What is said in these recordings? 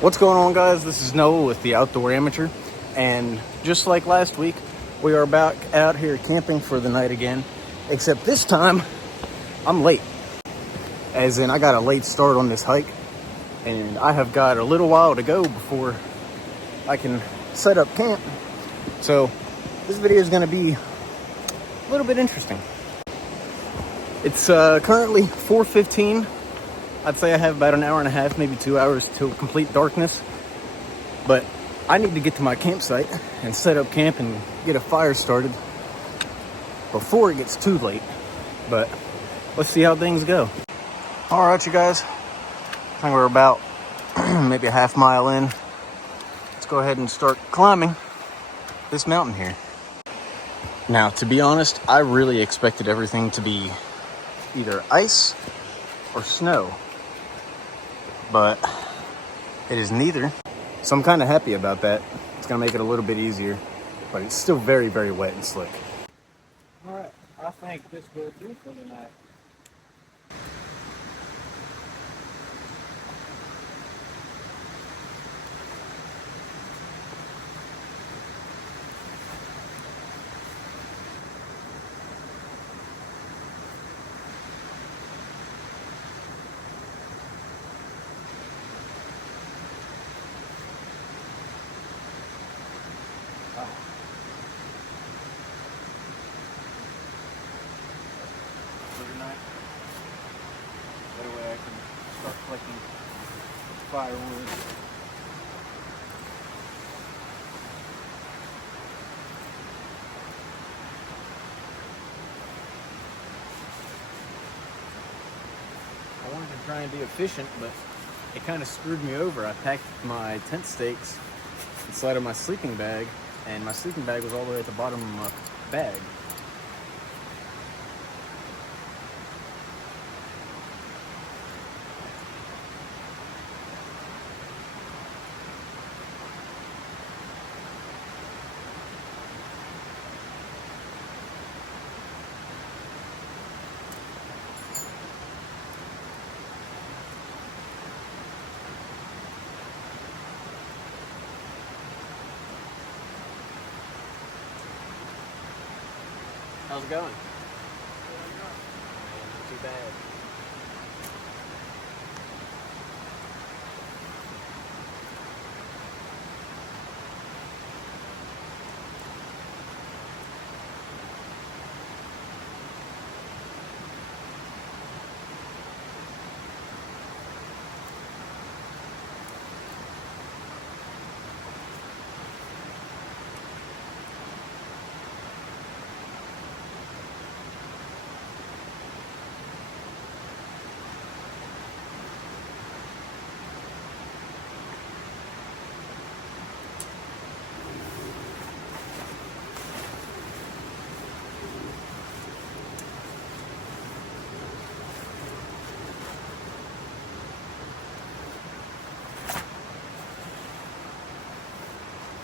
What's going on, guys? This is Noah with the Outdoor Amateur, and just like last week, we are back out here camping for the night again, except this time I'm late, as in I got a late start on this hike, and I have got a little while to go before I can set up camp. So this video is going to be a little bit interesting. It's currently 4:15. I'd say I have about an hour and a half, maybe 2 hours till complete darkness. But I need to get to my campsite and set up camp and get a fire started before it gets too late. But let's see how things go. All right, you guys. I think we're about maybe a half mile in. Let's go ahead and start climbing this mountain here. Now, to be honest, I really expected everything to be either ice or snow, but it is neither. So I'm kind of happy about that. It's gonna make it a little bit easier, but it's still very, very wet and slick. All right, I think this will do for tonight. That way I can start collecting firewood. I wanted to try and be efficient, but it kind of screwed me over. I packed my tent stakes inside of my sleeping bag, and my sleeping bag was all the way at the bottom of my bag. How's it going? Not too bad.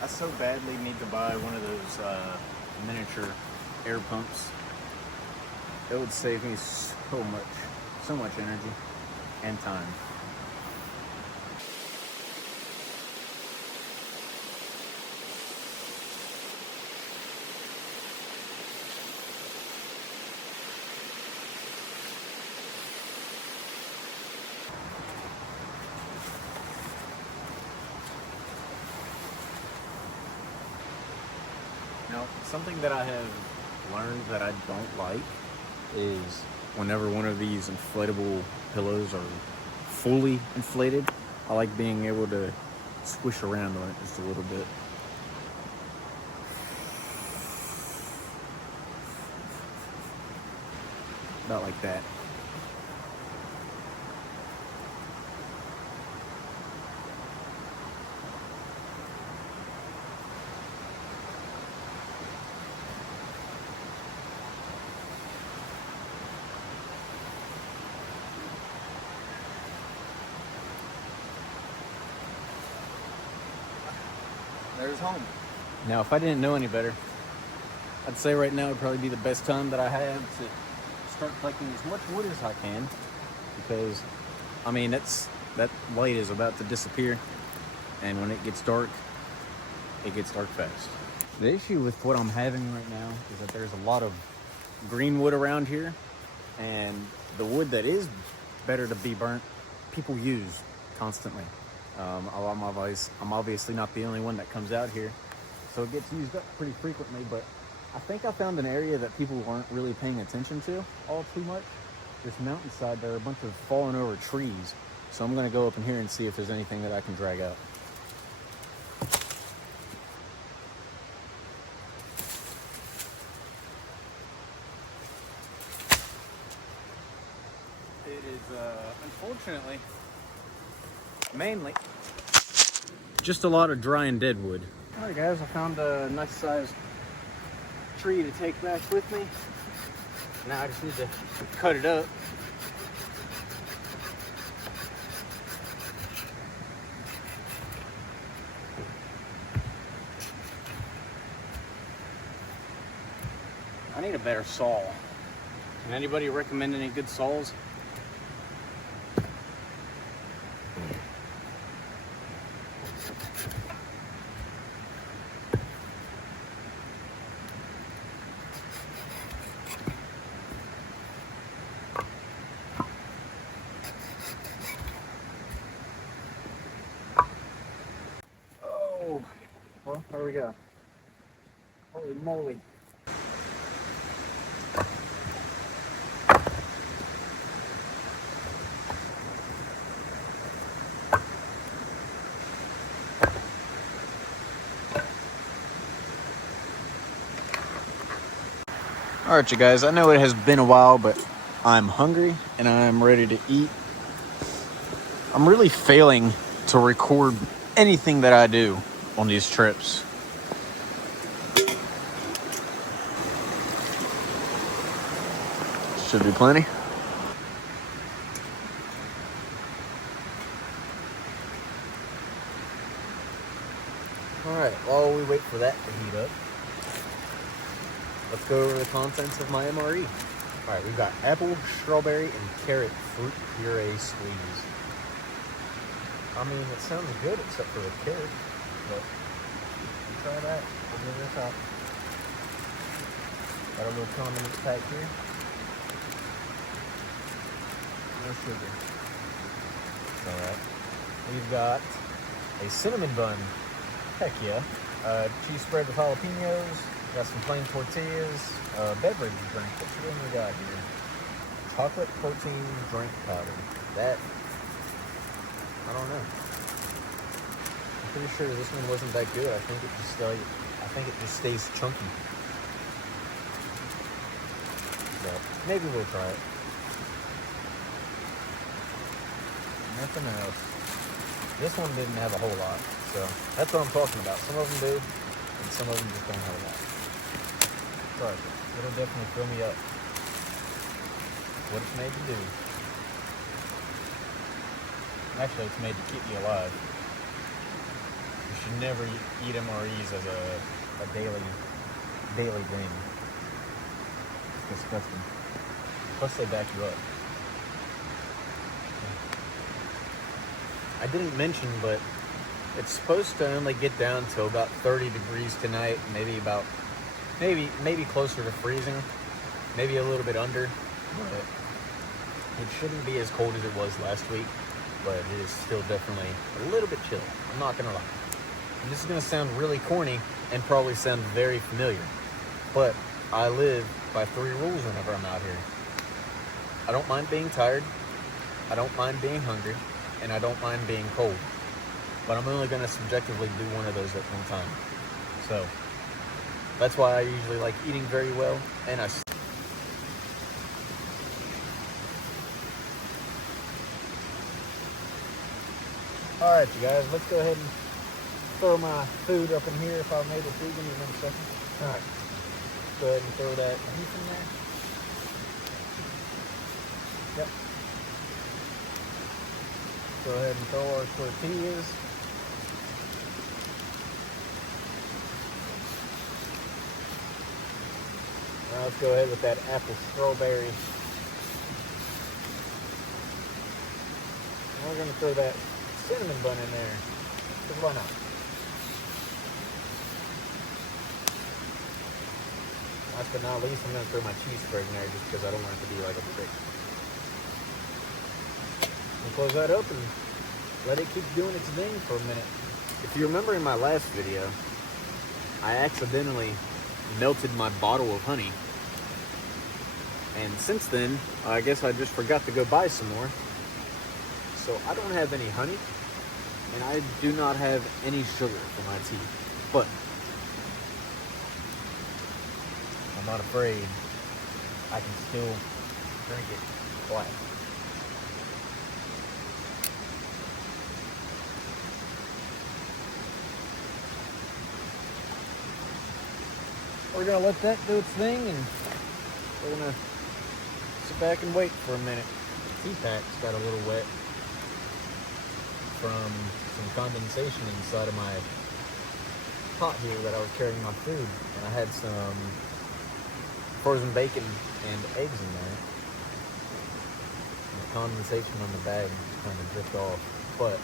I so badly need to buy one of those miniature air pumps. It would save me so much energy and time. Now, something that I have learned that I don't like is whenever one of these inflatable pillows are fully inflated, I like being able to squish around on it just a little bit. About like that. There's home. Now, if I didn't know any better, I'd say right now would probably be the best time that I have to start collecting as much wood as I can, because I mean that light is about to disappear, and when it gets dark fast. The issue with what I'm having right now is that there's a lot of green wood around here, and the wood that is better to be burnt, people use constantly. I'm obviously not the only one that comes out here, so it gets used up pretty frequently, but I think I found an area that people aren't really paying attention to all too much. This mountainside, there are a bunch of fallen over trees, so I'm gonna go up in here and see if there's anything that I can drag out. It is, unfortunately, mainly just a lot of dry and dead wood. All right, guys, I found a nice sized tree to take back with me. Now I just need to cut it up. I need a better saw. Can anybody recommend any good saws? Oh, well, there we go. Holy moly. All right, you guys, I know it has been a while, but I'm hungry and I'm ready to eat. I'm really failing to record anything that I do on these trips. Should be plenty. All right, while we wait for that to heat up, let's go over the contents of my MRE. All right, we've got apple, strawberry, and carrot fruit puree squeeze. I mean, it sounds good except for the carrot, but you try that. We'll give it a shot. Got a little condiment pack here. No sugar. All right. We've got a cinnamon bun. Heck yeah. Cheese spread with jalapenos. Got some plain tortillas. Beverage drink. What do we got here? Chocolate protein drink powder. That, I don't know. I'm pretty sure this one wasn't that good. I think it just stays chunky. But maybe we'll try it. Nothing else. This one didn't have a whole lot, so that's what I'm talking about. Some of them do, and some of them just don't have a lot. But it'll definitely fill me up. What it's made to do. Actually, it's made to keep me alive. You should never eat MREs as a daily thing. It's disgusting. Plus, they back you up. I didn't mention, but it's supposed to only get down to about 30 degrees tonight. Maybe closer to freezing. Maybe a little bit under. But it shouldn't be as cold as it was last week. But it is still definitely a little bit chilly. I'm not gonna lie. And this is gonna sound really corny and probably sound very familiar. But I live by 3 rules whenever I'm out here. I don't mind being tired. I don't mind being hungry. And I don't mind being cold. But I'm only gonna subjectively do one of those at one time. So that's why I usually like eating very well, and I Alright, you guys, let's go ahead and throw my food up in here if I'm able to. Give me 1 second. Alright. Go ahead and throw that beef in there. Yep. Go ahead and throw our tortillas. Now let's go ahead with that apple strawberry. And we're going to throw that cinnamon bun in there. Because why not? Last but not least, I'm going to throw my cheese spread in there just because I don't want it to be like a brick. We'll close that up and let it keep doing its thing for a minute. If you remember in my last video, I accidentally melted my bottle of honey. And since then, I guess I just forgot to go buy some more. So I don't have any honey, and I do not have any sugar for my tea. But I'm not afraid. I can still drink it black. We're gonna let that do its thing, and we're gonna sit back and wait for a minute. The tea pack's got a little wet from some condensation inside of my pot here that I was carrying my food, and I had some frozen bacon and eggs in there. And the condensation on the bag kind of dripped off, but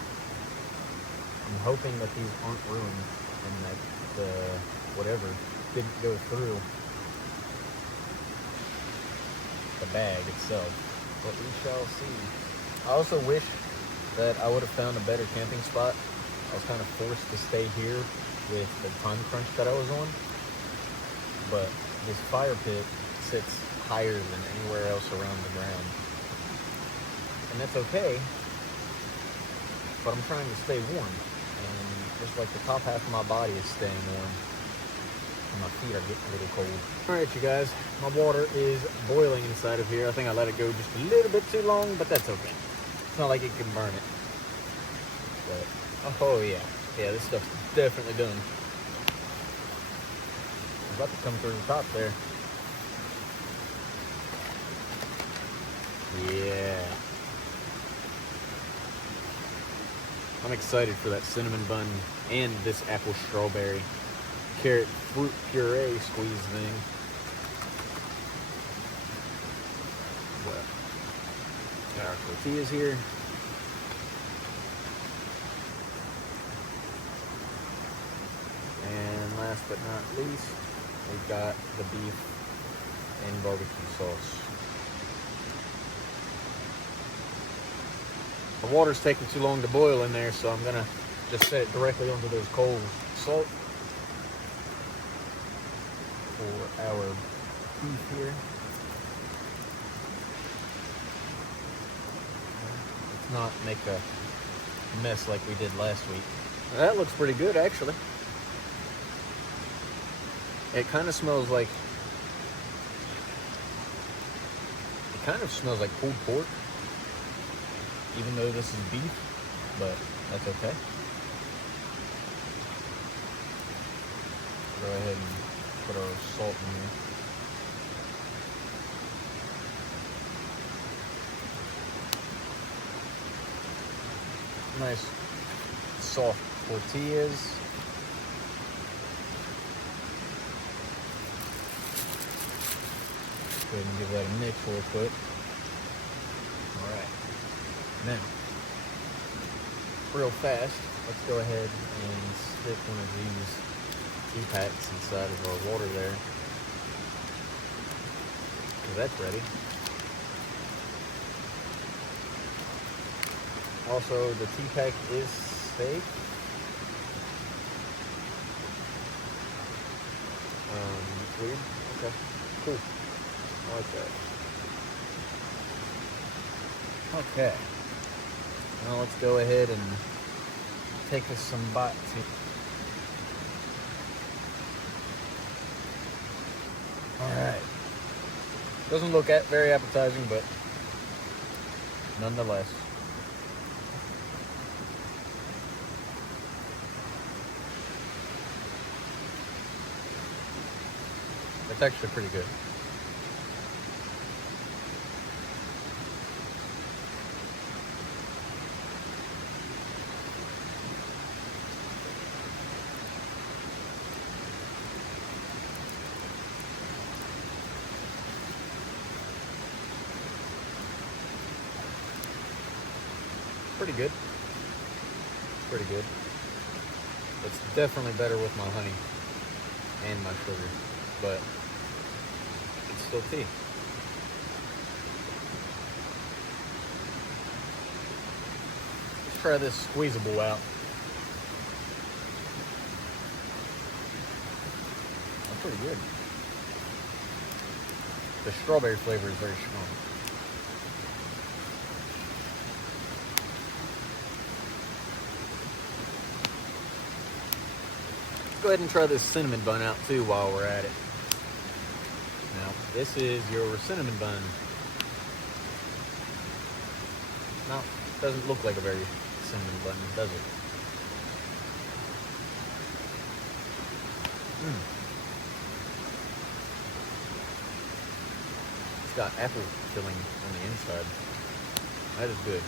I'm hoping that these aren't ruined and that the whatever didn't go through the bag itself, but we shall see. I also wish that I would have found a better camping spot. I was kind of forced to stay here with the time crunch that I was on, but this fire pit sits higher than anywhere else around the ground, and that's okay, but I'm trying to stay warm, and just like the top half of my body is staying warm, and my feet are getting a little cold. All right, you guys, my water is boiling inside of here. I think I let it go just a little bit too long, but that's okay. It's not like it can burn it. But, oh yeah, this stuff's definitely done. It's about to come through the top there. Yeah. I'm excited for that cinnamon bun and this apple strawberry carrot fruit puree squeeze thing. Well, got our tortillas here. And last but not least, we've got the beef and barbecue sauce. The water's taking too long to boil in there, so I'm gonna just set it directly onto those coals. Salt for our beef here. Let's not make a mess like we did last week. That looks pretty good, actually. It kind of smells like pulled pork, even though this is beef, but that's okay. Go ahead and put our salt in here. Nice soft tortillas. Go ahead and give that a mix real quick. Alright. Now, real fast, let's go ahead and stick one of these tea packs inside of our water there, because that's ready. Also, the tea pack is safe. Weird. Okay. Cool. I like that. Okay. Now let's go ahead and take us some bites here. Alright. Doesn't look very appetizing, but nonetheless. It's actually pretty good. Pretty good. Pretty good. It's definitely better with my honey and my sugar, but it's still tea. Let's try this squeezable out. That's pretty good. The strawberry flavor is very strong. Let's go ahead and try this cinnamon bun out too while we're at it. Now, this is your cinnamon bun. No, doesn't look like a very cinnamon bun, does it? It's got apple filling on the inside. That is good.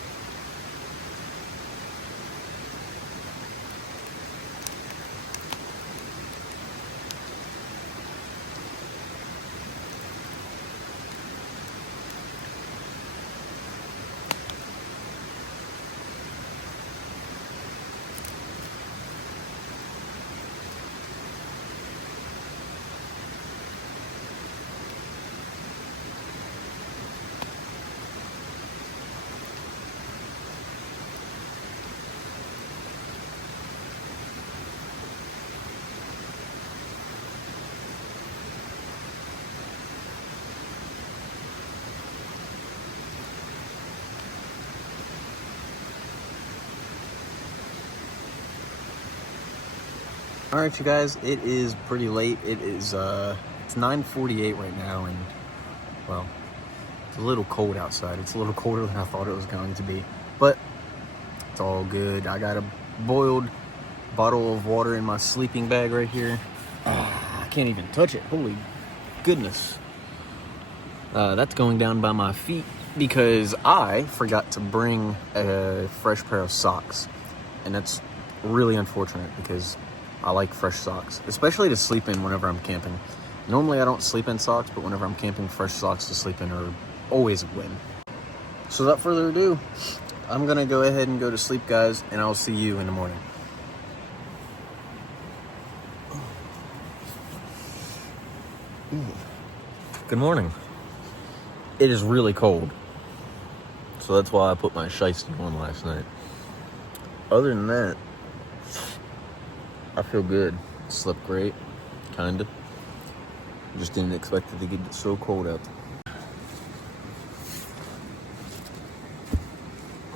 All right, you guys, it is pretty late. It is, it's 9:48 right now, and, well, it's a little cold outside. It's a little colder than I thought it was going to be, but it's all good. I got a boiled bottle of water in my sleeping bag right here. I can't even touch it. Holy goodness. That's going down by my feet because I forgot to bring a fresh pair of socks, and that's really unfortunate because I like fresh socks, especially to sleep in whenever I'm camping. Normally I don't sleep in socks, but whenever I'm camping, fresh socks to sleep in are always a win. So without further ado, I'm gonna go ahead and go to sleep, guys, and I'll see you in the morning. Good morning. It is really cold, so that's why I put my shiesty on last night. Other than that, I feel good. Slept great, kinda. Just didn't expect it to get so cold out.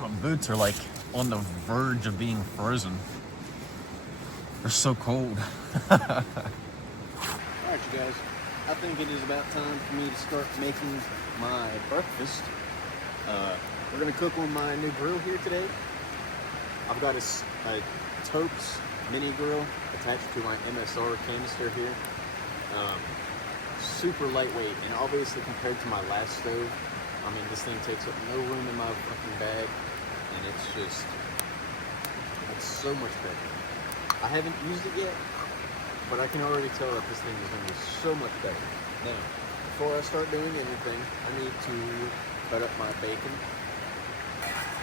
My boots are like on the verge of being frozen. They're so cold. Alright, you guys. I think it is about time for me to start making my breakfast. We're gonna cook on my new grill here today. I've got a Totes mini grill attached to my MSR canister here. Super lightweight, and obviously compared to my last stove, I mean, this thing takes up no room in my fucking bag, and it's so much better. I haven't used it yet, but I can already tell that this thing is going to be so much better. Now, before I start doing anything, I need to cut up my bacon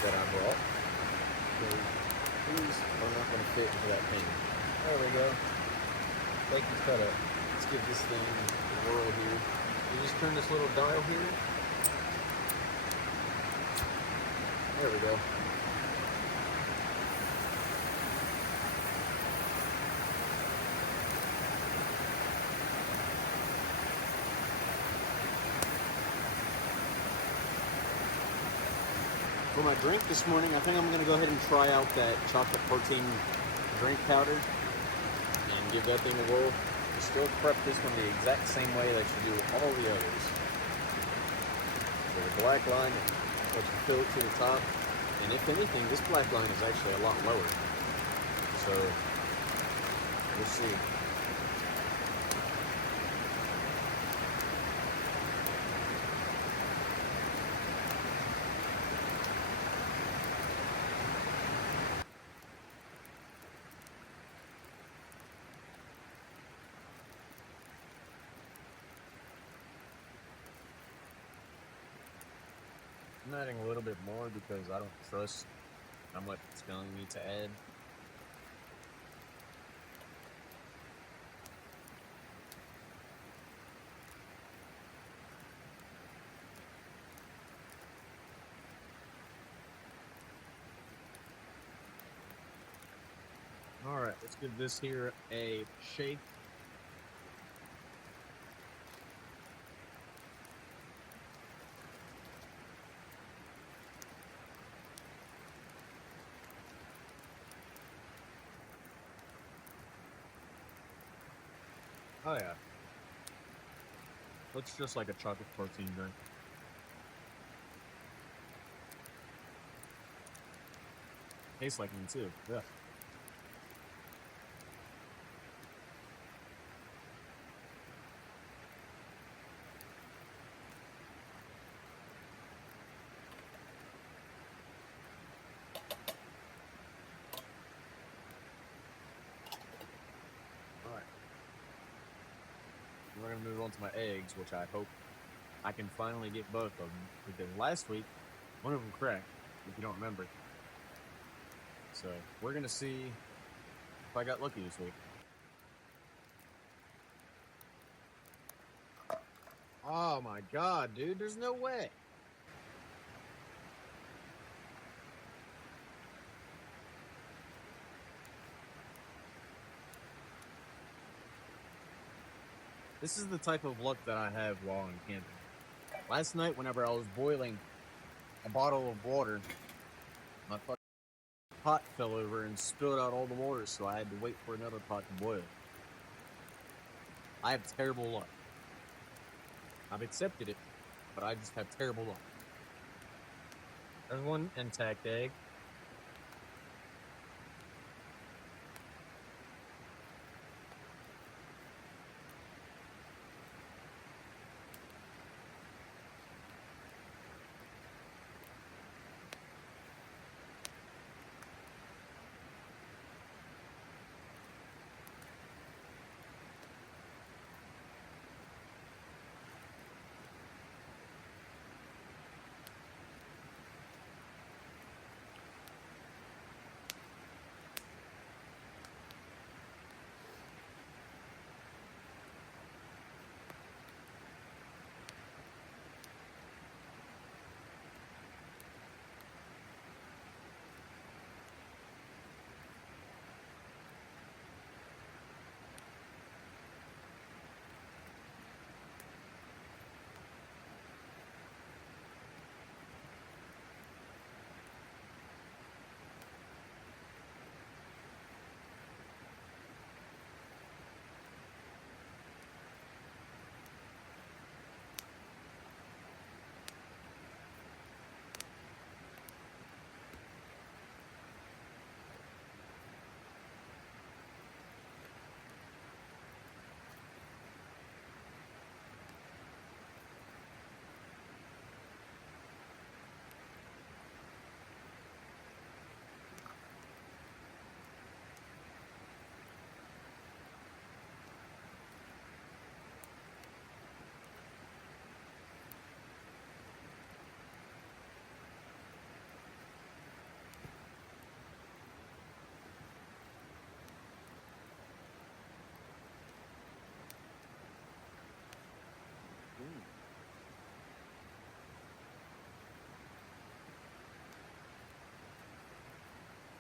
that I brought. These are not going to fit into that pan. There we go. Bacon's cut up. Let's give this thing a whirl here. You just turn this little dial here. There we go. For my drink this morning, I think I'm going to go ahead and try out that chocolate protein drink powder and give that thing a whirl. You still prep this one the exact same way that you do all the others. With a black line, let you fill it to the top, and if anything, this black line is actually a lot lower. So, we'll see. I'm adding a little bit more because I don't trust how much it's telling me to add. All right, let's give this here a shake. Oh yeah. Looks just like a chocolate protein drink. Tastes like one too. Yeah. All right. We're gonna move on to my eggs, which I hope I can finally get both of them, because last week one of them cracked, if you don't remember. So we're gonna see if I got lucky this week. Oh my god, dude, there's no way. This is the type of luck that I have while I'm camping. Last night, whenever I was boiling a bottle of water, my fucking pot fell over and spilled out all the water, so I had to wait for another pot to boil. I have terrible luck. I've accepted it, but I just have terrible luck. There's one intact egg.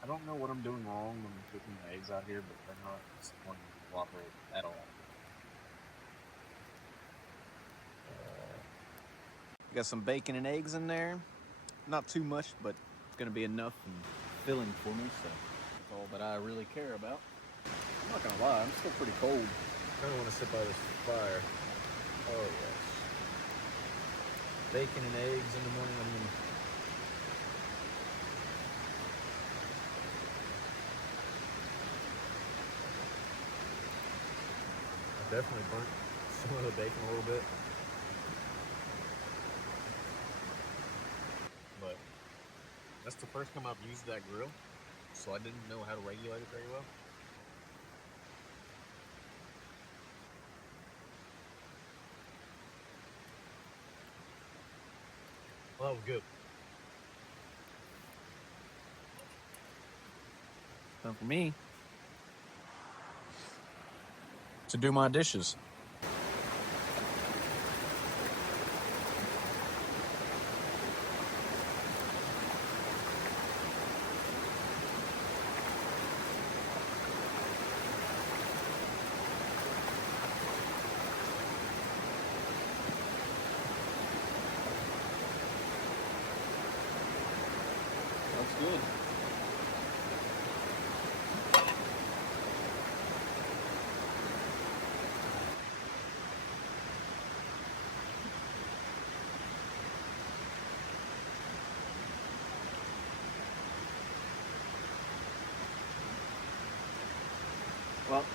I don't know what I'm doing wrong when I'm cooking the eggs out here, but they're not wanting to cooperate at all. Got some bacon and eggs in there. Not too much, but it's going to be enough and filling for me, so that's all that I really care about. I'm not going to lie, I'm still pretty cold. I kind of want to sit by this fire. Oh, yes. Bacon and eggs in the morning. I definitely burnt some of the bacon a little bit. But that's the first time I've used that grill, so I didn't know how to regulate it very well. Well, that was good. Time for me to do my dishes. Well,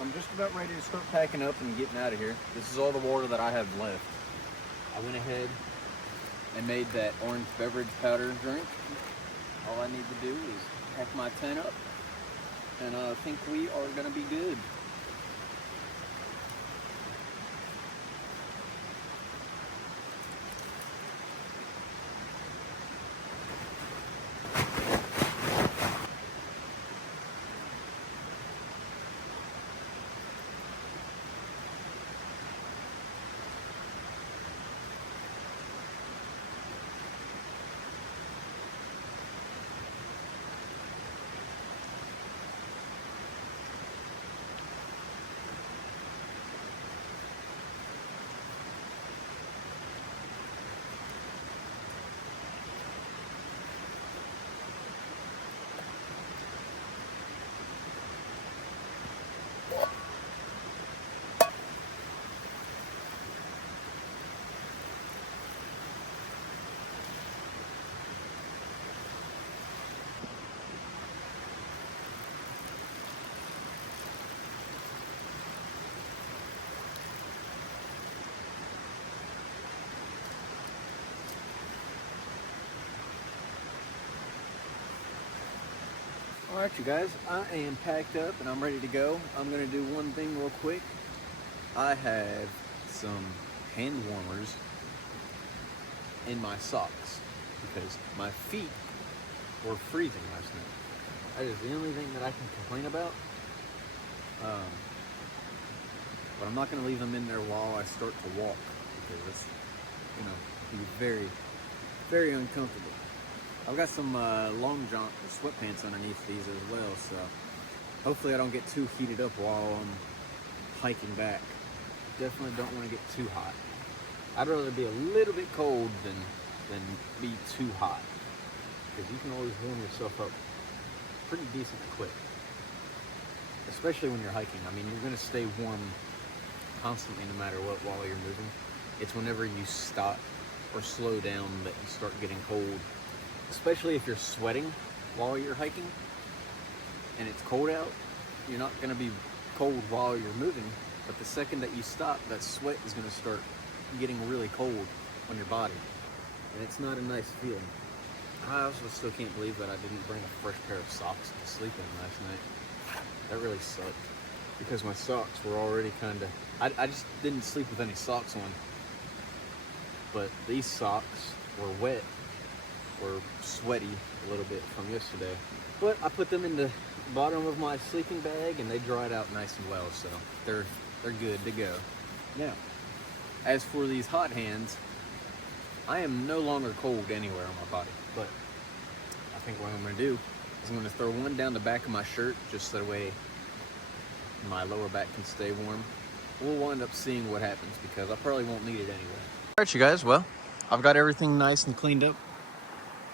I'm just about ready to start packing up and getting out of here. This is all the water that I have left. I went ahead and made that orange beverage powder drink. All I need to do is pack my tent up, and I think we are gonna be good. Alright, you guys, I am packed up and I'm ready to go. I'm going to do one thing real quick. I have some hand warmers in my socks because my feet were freezing last night. That is the only thing that I can complain about. But I'm not going to leave them in there while I start to walk because it's, be very, very uncomfortable. I've got some long john sweatpants underneath these as well, so hopefully I don't get too heated up while I'm hiking back. Definitely don't want to get too hot. I'd rather be a little bit cold than be too hot, because you can always warm yourself up pretty decent quick, especially when you're hiking. I mean, you're going to stay warm constantly no matter what while you're moving. It's whenever you stop or slow down that you start getting cold. Especially if you're sweating while you're hiking and it's cold out, you're not going to be cold while you're moving, but the second that you stop, that sweat is going to start getting really cold on your body, and it's not a nice feeling. I also still can't believe that I didn't bring a fresh pair of socks to sleep in last night. That really sucked, because my socks were already kind of... I just didn't sleep with any socks on, but these socks were wet, or sweaty a little bit from yesterday. But I put them in the bottom of my sleeping bag and they dried out nice and well, so they're good to go. Now, as for these hot hands, I am no longer cold anywhere on my body, but I think what I'm gonna do is I'm gonna throw one down the back of my shirt just so that way my lower back can stay warm. We'll wind up seeing what happens because I probably won't need it anyway. Alright, you guys, well, I've got everything nice and cleaned up.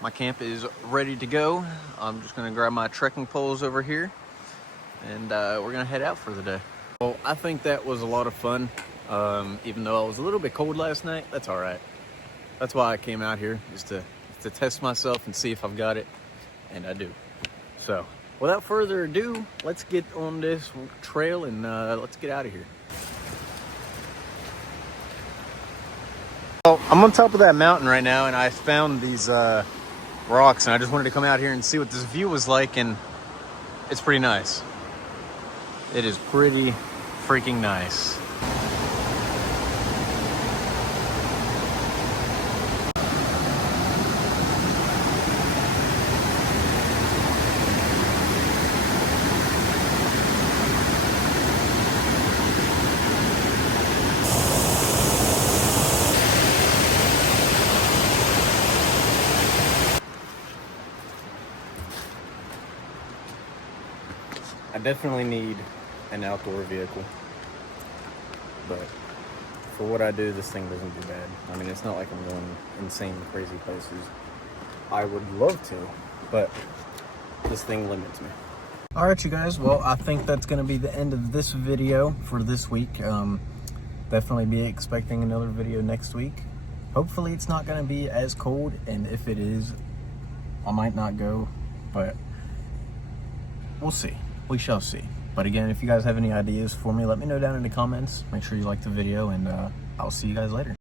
My camp is ready to go. I'm just gonna grab my trekking poles over here and we're gonna head out for the day. Well, I think that was a lot of fun. Even though I was a little bit cold last night, that's all right. That's why I came out here, just to test myself and see if I've got it, and I do. So without further ado, let's get on this trail and let's get out of here. Well, I'm on top of that mountain right now and I found these rocks, and I just wanted to come out here and see what this view was like, and it's pretty nice. It is pretty freaking nice. I definitely need an outdoor vehicle, but for what I do, this thing doesn't do bad. I mean, it's not like I'm going insane crazy places. I would love to, but this thing limits me. All right, you guys, well, I think that's going to be the end of this video for this week. Definitely be expecting another video next week. Hopefully it's not going to be as cold, and if it is, I might not go, but we'll see. We shall see. But again, if you guys have any ideas for me, let me know down in the comments. Make sure you like the video, and I'll see you guys later.